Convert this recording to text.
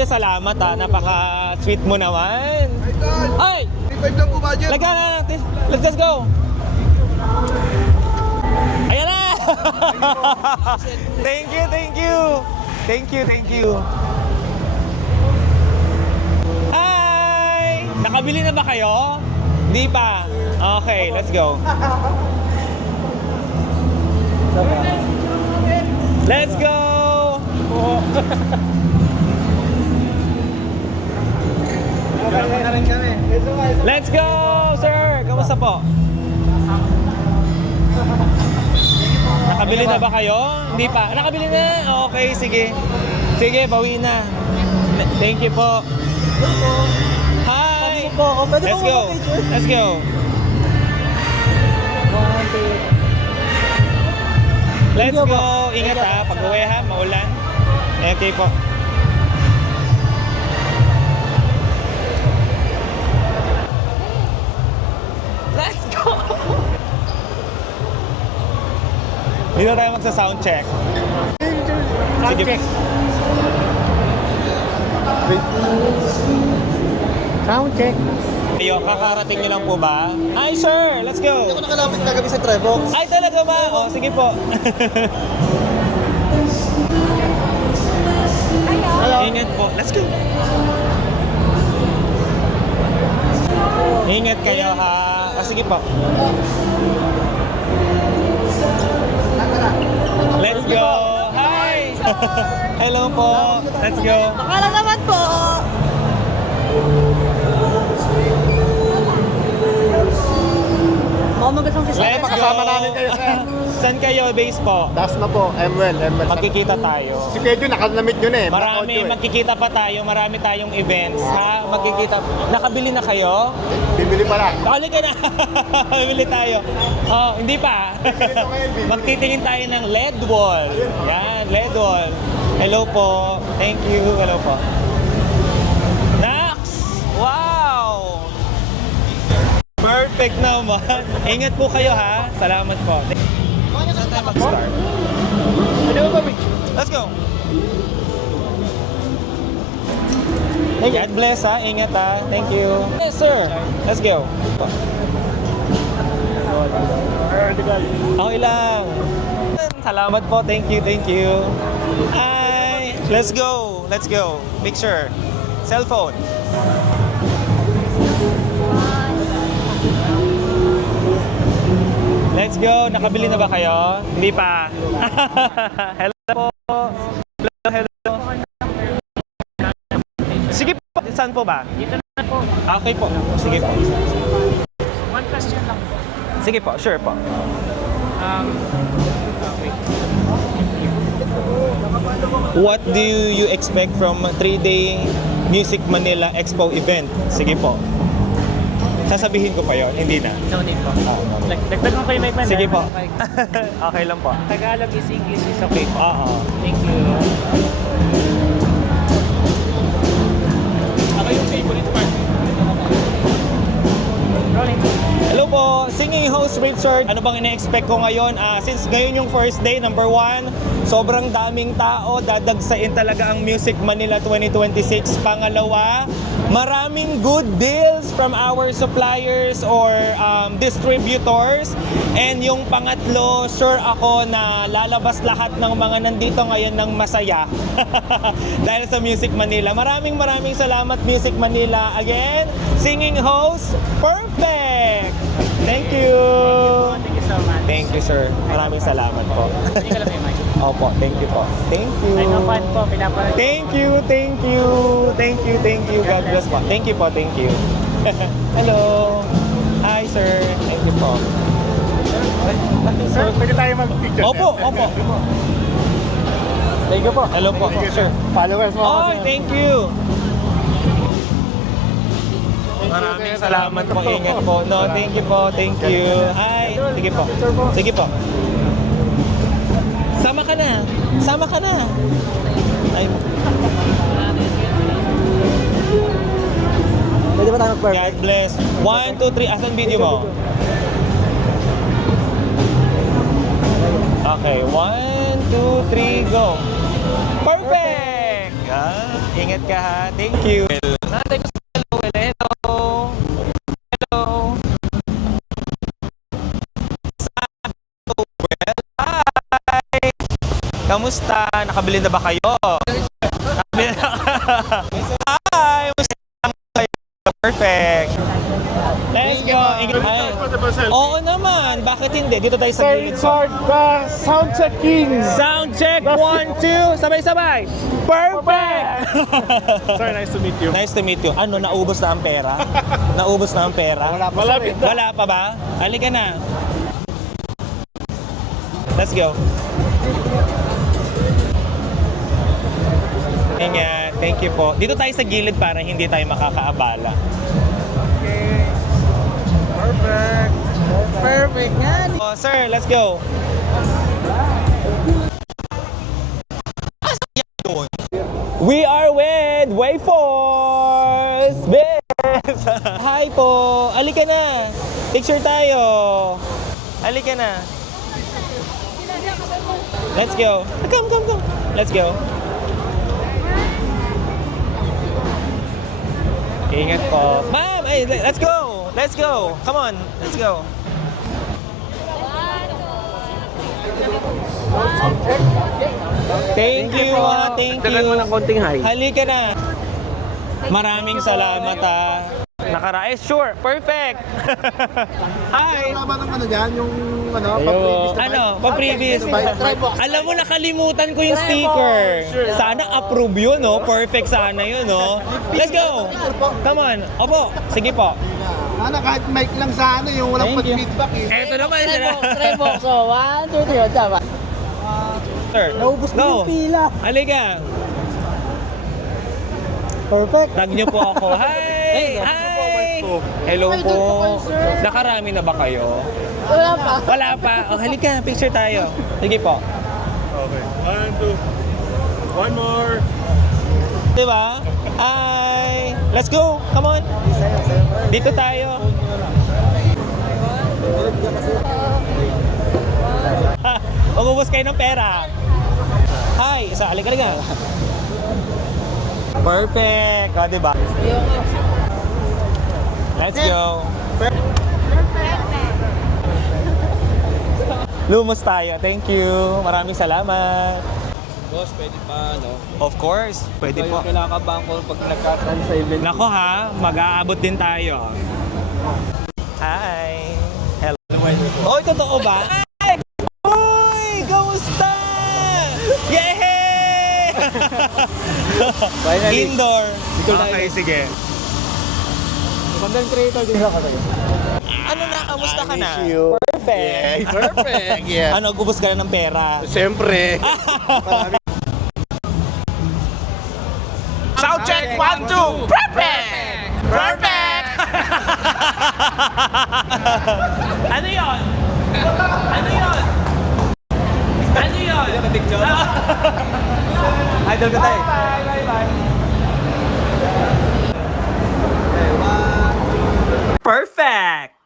Salamat ha, napaka-sweet mo naman. Ay! 35 lang po budget. Lagyan na natin. Let's just go. Ayan na! Thank you, thank you. Thank you, thank you. Hi! Nakabili na ba kayo? Hindi pa. Okay, let's go. Let's go! Let's go, sir! Kamusta po? Nakabili na ba kayo? Hindi pa. Nakabili na? Okay, sige. Sige, bawi na. Thank you po. Hi! Let's go. Let's go. Let's go. Ingat ha. Pag-uwi ha. Maulan. Okay po. Let's go! Dito tayo magsa-sound check. Sige. Sound check. Ayo, kakarating niyo lang po ba? Hi sir, let's go! Hindi ako nakalapit kagabi sa Trebox. Ay talaga ba? O, sige po. Ingat po. Let's go! Ingat kayo ha. Sige po. Let's go! Hi! Hello po. Let's go. Akala naman po. Baka magasang si Let's go! Kasama namin kayo, sir. Saan kayo? Base po. Das na po, MWell. Magkikita tayo. Si Pedro, nakanamit yun eh. Marami, magkikita pa tayo. Marami tayong events. Ha? Magkikita. Nakabili na kayo? Bibili pa lang. Kali ka na. Bili tayo. Oh, hindi pa. Magtitingin tayo ng LED wall. Yan, LED wall. Hello po. Thank you. Hello po. Nax! Wow! Perfect naman. Ingat po kayo ha. Salamat po. Saan tayo mag-start? Let's go! God bless ha. Ingat ha. Thank you. Yes sir. Let's go. Okay lang. Salamat po. Thank you. Thank you. Hi. Let's go. Let's go. Picture. Cellphone. Let's go. Nakabili na ba kayo? Hindi pa. Hello po. Hello, hello. Sige po. Saan po ba? Dito na po. Okay po. Sige po. One question lang po. Sige po. Sure po. Wait. What do you expect from a 3-day Music Manila Expo event? Sige po. Sasabihin ko pa yon, hindi na. No need po. Dagdagan ko yung mic man. Sige po. Okay lang po. Tagalog is English is okay po. Oo. Thank you. Ako yung favorite part. Rolling. Hello po, singing host Richard. Ano bang ina-expect ko ngayon? Since ngayon yung first day, number 1, sobrang daming tao, dadagsain talaga ang Music Manila 2026. Pangalawa, maraming good deals from our suppliers or distributors. And yung pangatlo, sure ako na lalabas lahat ng mga nandito ngayon ng masaya dahil sa Music Manila. Maraming salamat Music Manila. Again, singing host, perfect! Thank you! Thank you so much. Thank you, sir. Maraming salamat po. Hindi ka lang yung mic. Opo, thank you po. Thank you. I know fun po. Pinapanood. Thank you, thank you. Thank you, thank you. God bless po. Thank you po, thank you. Hello. Hi, sir. Thank you po. Sir, pwede tayo mag-picture. Opo, opo. Thank you po. Hello po, sir. Followers mo ako, Oh, sir. thank you. Maraming salamat po. Ingat po. No, thank you po. Thank you. Hi. Sige po. Sige po. Sama ka na. Sama ka na. Ay. Pwede ba tayo mag-perfect? God bless. 1, 2, 3. Asan video mo? Okay. 1, 2, 3, go. Perfect! Ingat ka ha. Thank you. Natay ko sa hello. Hello. Hello. Hi. Kamusta? Nakabili na ba kayo? Nakabili na. Hi. Kamusta kayo? Perfect. Let's go. Hi. Oo naman. Bakit hindi? Dito tayo sa Sir gilid. Richard, sound checking. Sound check. 1, 2. Sabay-sabay. Perfect. Sir, nice to meet you. Nice to meet you. Ano, naubos na ang pera? Naubos na ang pera? Wala pa, malapit na. Wala pa ba? Halika na. Let's go. Ingat. Thank you po. Dito tayo sa gilid para hindi tayo makakaabala. Perfect. Perfect yan. Oh, sir, let's go. We are with Wayforce! Best! Hi po! Alika na! Picture tayo! Alika na! Let's go! Come! Let's go! Ingat po! Ma'am! Ay, let's go! Let's go! Come on! Let's go! Thank you, thank you. Dagan mo ng konting hi. Halika na. Maraming salamat Nakaraes, sure. Perfect. Hi. Wala ba ng ano dyan? Yung pag-previous na Ano, pag-previous. Alam mo, nakalimutan ko yung sticker. Sana approve yun, no? Perfect sana yun, no? Let's go. Come on. Opo, sige po. Kahit mic lang sa ano, yung walang Thank you. pag-feedback eh. Eto naman. Trebox. So, 1, 2, 3. Tama. Sir, Naubos na yung pila. Halika. Perfect. Tag niyo po ako. Hi! Hi! Hello po. Nakarami na ba kayo? Wala pa. Wala pa. Oh, halika, picture tayo. Sige po. Okay. 1, 2. One more. Diba? Hi! Let's go! Come on! Dito tayo. Umubos kayo ng pera. Hi! Isa, halika. Perfect! O, diba? Let's go! Lumos tayo. Thank you. Maraming salamat. Boss, pwede pa, no? Of course. Pwede po. Kinakabahan ko pag nagkataon sa event. Nako ha, mag-aabot din tayo. Hi! Hello. Oy, totoo ba? Hi! Uy! Kamusta? Yay! Finally. Indoor. na Okay, sige. Content creator din ako kayo. Ano na, kamusta ka na? miss you. Perfect. Perfect. Yeah. Ano, gubos ka na ng pera? Siyempre. Sound check! 1, 2! Perfect! Perfect! Ano yun? Ano yun? Ano yun? Idol ka tayo. Bye! Perfect!